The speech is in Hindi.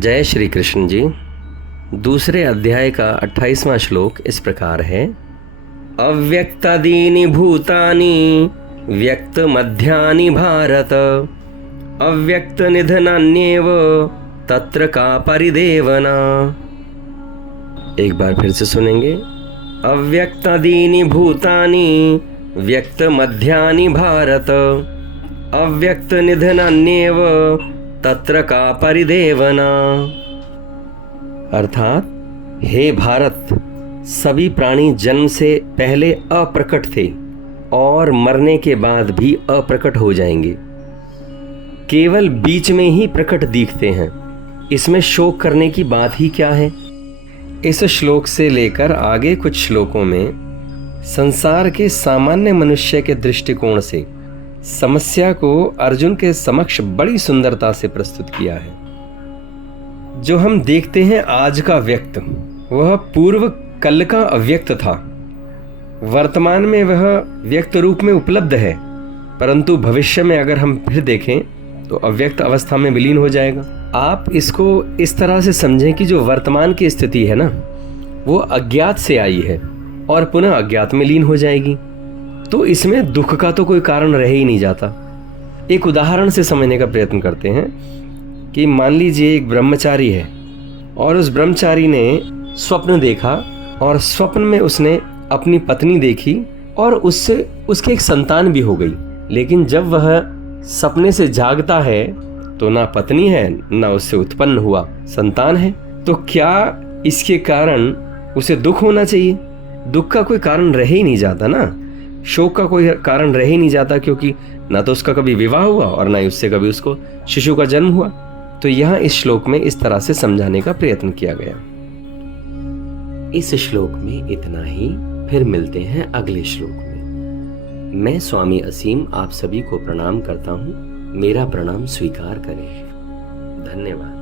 जय श्री कृष्ण जी। दूसरे अध्याय का 28वां श्लोक इस प्रकार है। अव्यक्तादीनि भूतानि व्यक्त मध्यानि भारत, अव्यक्त निधनान्येव तत्र का परिदेवना। एक बार फिर से सुनेंगे। अव्यक्तादीनि भूतानि व्यक्त मध्यानि भारत, अव्यक्त निधनान्येव तत्र का परिदेवना। अर्थात हे भारत, सभी प्राणी जन्म से पहले अप्रकट थे और मरने के बाद भी अप्रकट हो जाएंगे, केवल बीच में ही प्रकट दिखते हैं। इसमें शोक करने की बात ही क्या है। इस श्लोक से लेकर आगे कुछ श्लोकों में संसार के सामान्य मनुष्य के दृष्टिकोण से समस्या को अर्जुन के समक्ष बड़ी सुंदरता से प्रस्तुत किया है। जो हम देखते हैं आज का व्यक्त, वह पूर्व कल का अव्यक्त था। वर्तमान में वह व्यक्त रूप में उपलब्ध है, परंतु भविष्य में अगर हम फिर देखें तो अव्यक्त अवस्था में विलीन हो जाएगा। आप इसको इस तरह से समझें कि जो वर्तमान की स्थिति है ना, वो अज्ञात से आई है और पुनः अज्ञात में लीन हो जाएगी। तो इसमें दुख का तो कोई कारण रह ही नहीं जाता। एक उदाहरण से समझने का प्रयत्न करते हैं कि मान लीजिए एक ब्रह्मचारी है और उस ब्रह्मचारी ने स्वप्न देखा और स्वप्न में उसने अपनी पत्नी देखी और उससे उसकी एक संतान भी हो गई। लेकिन जब वह सपने से जागता है तो ना पत्नी है, ना उससे उत्पन्न हुआ संतान है। तो क्या इसके कारण उसे दुख होना चाहिए? दुख का कोई कारण रह ही नहीं जाता ना, शोक का कोई कारण रह ही नहीं जाता, क्योंकि ना तो उसका कभी विवाह हुआ और ना ही उससे कभी उसको शिशु का जन्म हुआ। तो यहाँ इस श्लोक में इस तरह से समझाने का प्रयत्न किया गया। इस श्लोक में इतना ही, फिर मिलते हैं अगले श्लोक में। मैं स्वामी असीम आप सभी को प्रणाम करता हूँ। मेरा प्रणाम स्वीकार करें। धन्यवाद।